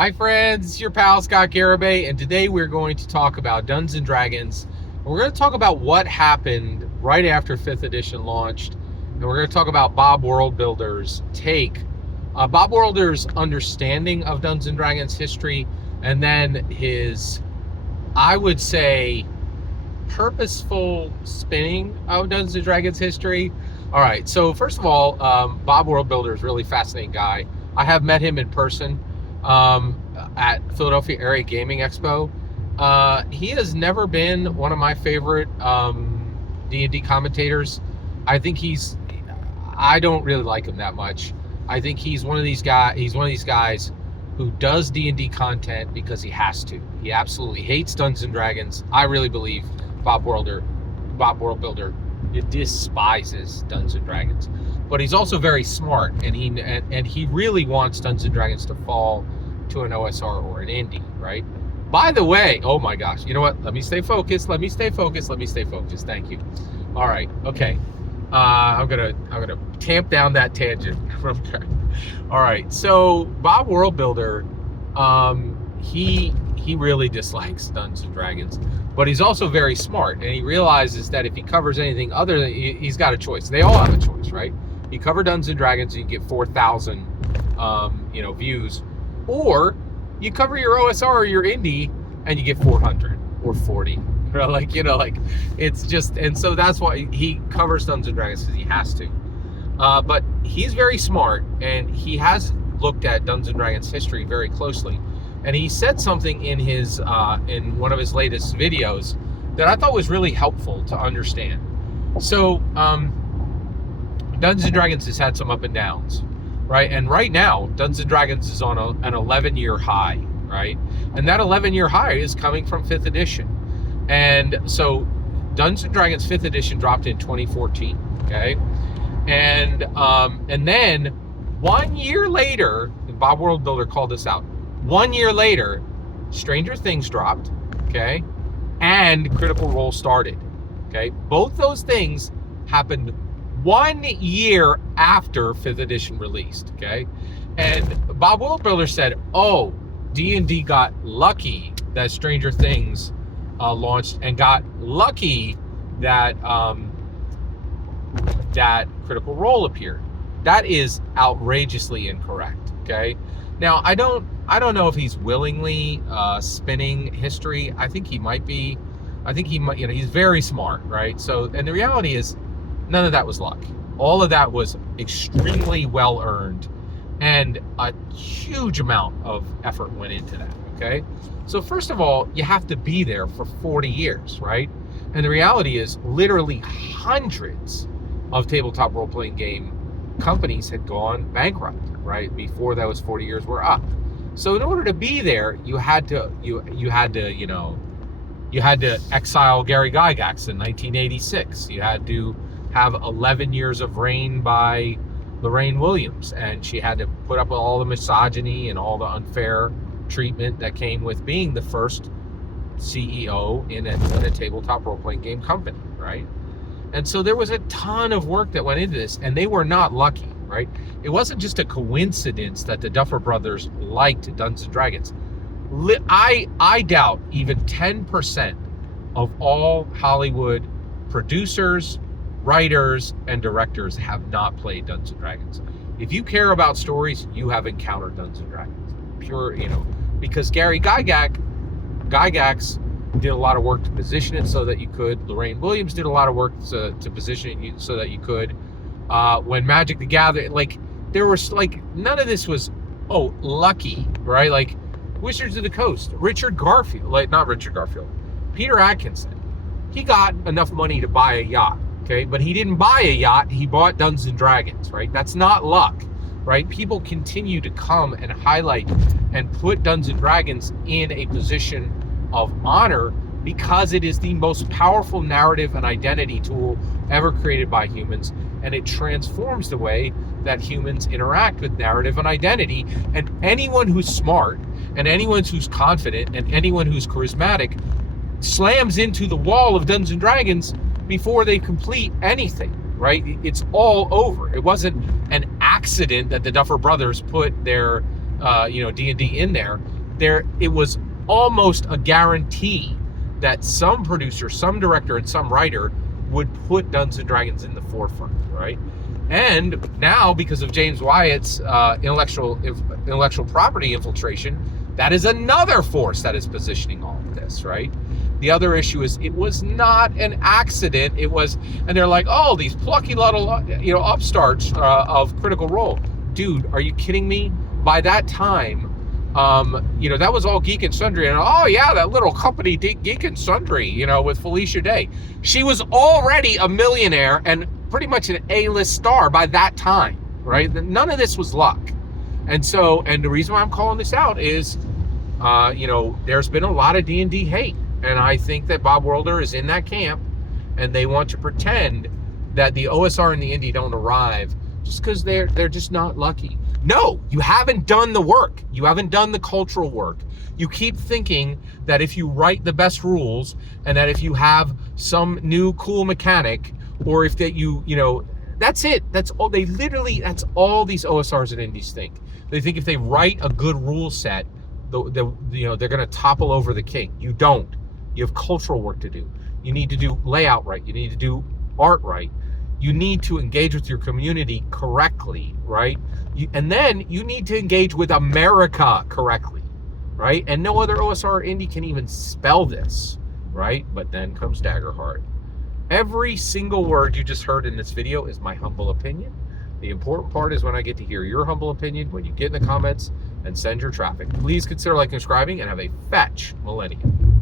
Hi friends, it's your pal Scott Garibay, and today we're going to talk about Dungeons & Dragons. We're going to talk about what happened right after 5th edition launched, and we're going to talk about Bob Worldbuilder's take, Bob Worldbuilder's understanding of Dungeons & Dragons history, and then his, I would say, purposeful spinning of Dungeons & Dragons history. All right, so first of all, Bob Worldbuilder is a really fascinating guy. I have met him in person at Philadelphia Area Gaming Expo. He has never been one of my favorite D&D commentators. I don't really like him that much. I think he's one of these guys who does D&D content because he has to. He absolutely hates Dungeons & Dragons. I really believe Bob Worldbuilder despises Dungeons & Dragons. But he's also very smart, and he really wants Dungeons & Dragons to fall to an OSR or an indie, right? By the way, oh my gosh, you know what? Let me stay focused. Thank you. All right, okay. I'm gonna tamp down that tangent. All right, so Bob Worldbuilder, he really dislikes Dungeons & Dragons, but he's also very smart, and he realizes that if he covers anything other than, he's got a choice. They all have a choice, right? You cover Dungeons & Dragons, you get 4,000, views, or you cover your OSR or your indie, and you get 400 or 40. It's just, and so that's why he covers Dungeons & Dragons, because he has to. But he's very smart, and he has looked at Dungeons & Dragons history very closely. And he said something in his in one of his latest videos that I thought was really helpful to understand. So Dungeons & Dragons has had some up and downs, right? And right now, Dungeons & Dragons is on an 11-year high, right? And that 11-year high is coming from 5th edition. And so Dungeons & Dragons 5th edition dropped in 2014, okay? And then 1 year later, and Bob Worldbuilder called this out, 1 year later, Stranger Things dropped, okay? And Critical Role started, okay? Both those things happened 1 year after 5th edition released, okay? And Bob Worldbuilder said, oh, D&D got lucky that Stranger Things launched, and got lucky that that Critical Role appeared. That is outrageously incorrect, okay? Now, I don't know if he's willingly spinning history. I think he might be. I think he might, he's very smart, right? So, and the reality is, none of that was luck. All of that was extremely well earned, and a huge amount of effort went into that, okay? So first of all, you have to be there for 40 years, right? And the reality is, literally hundreds of tabletop role-playing game companies had gone bankrupt, right, before those 40 years were up. So in order to be there, you had to exile Gary Gygax in 1986. You had to have 11 years of reign by Lorraine Williams, and she had to put up with all the misogyny and all the unfair treatment that came with being the first CEO in a tabletop role-playing game company, right? And so there was a ton of work that went into this, and they were not lucky, right? It wasn't just a coincidence that the Duffer Brothers liked Dungeons & Dragons. I doubt even 10% of all Hollywood producers, writers, and directors have not played Dungeons & Dragons. If you care about stories, you have encountered Dungeons & Dragons. Pure, because Gary Gygax did a lot of work to position it so that you could. Lorraine Williams did a lot of work to position it so that you could. When Magic the Gathering, there was none of this was, lucky, right? Like Wizards of the Coast, Peter Atkinson, he got enough money to buy a yacht, okay? But he didn't buy a yacht, he bought Dungeons & Dragons, right? That's not luck, right? People continue to come and highlight and put Dungeons & Dragons in a position of honor because it is the most powerful narrative and identity tool ever created by humans, and it transforms the way that humans interact with narrative and identity. And anyone who's smart, and anyone who's confident, and anyone who's charismatic slams into the wall of Dungeons & Dragons before they complete anything, right? It's all over. It wasn't an accident that the Duffer Brothers put their D&D in there, it was almost a guarantee that some producer, some director, and some writer would put Dungeons and Dragons in the forefront, right? And now, because of James Wyatt's intellectual property infiltration, that is another force that is positioning all of this, right? The other issue is it was not an accident. It was, and they're like, oh, these plucky little, upstarts of Critical Role. Dude, are you kidding me? By that time, that was all Geek and Sundry, and oh yeah, that little company Geek and Sundry, with Felicia Day. She was already a millionaire and pretty much an A-list star by that time, right? None of this was luck. And the reason why I'm calling this out is, there's been a lot of D&D hate, and I think that Bob Worlder is in that camp, and they want to pretend that the OSR and the indie don't arrive just because they're just not lucky. No, you haven't done the work. You haven't done the cultural work. You keep thinking that if you write the best rules and that if you have some new cool mechanic, or if that that's it. That's all that's all these OSRs and indies think. They think if they write a good rule set, they're going to topple over the king. You don't. You have cultural work to do. You need to do layout right. You need to do art right. You need to engage with your community correctly, right? And then you need to engage with America correctly, right? And no other OSR or indie can even spell this, right? But then comes Daggerheart. Every single word you just heard in this video is my humble opinion. The important part is when I get to hear your humble opinion, when you get in the comments and send your traffic. Please consider liking and subscribing, and have a fetch millennium.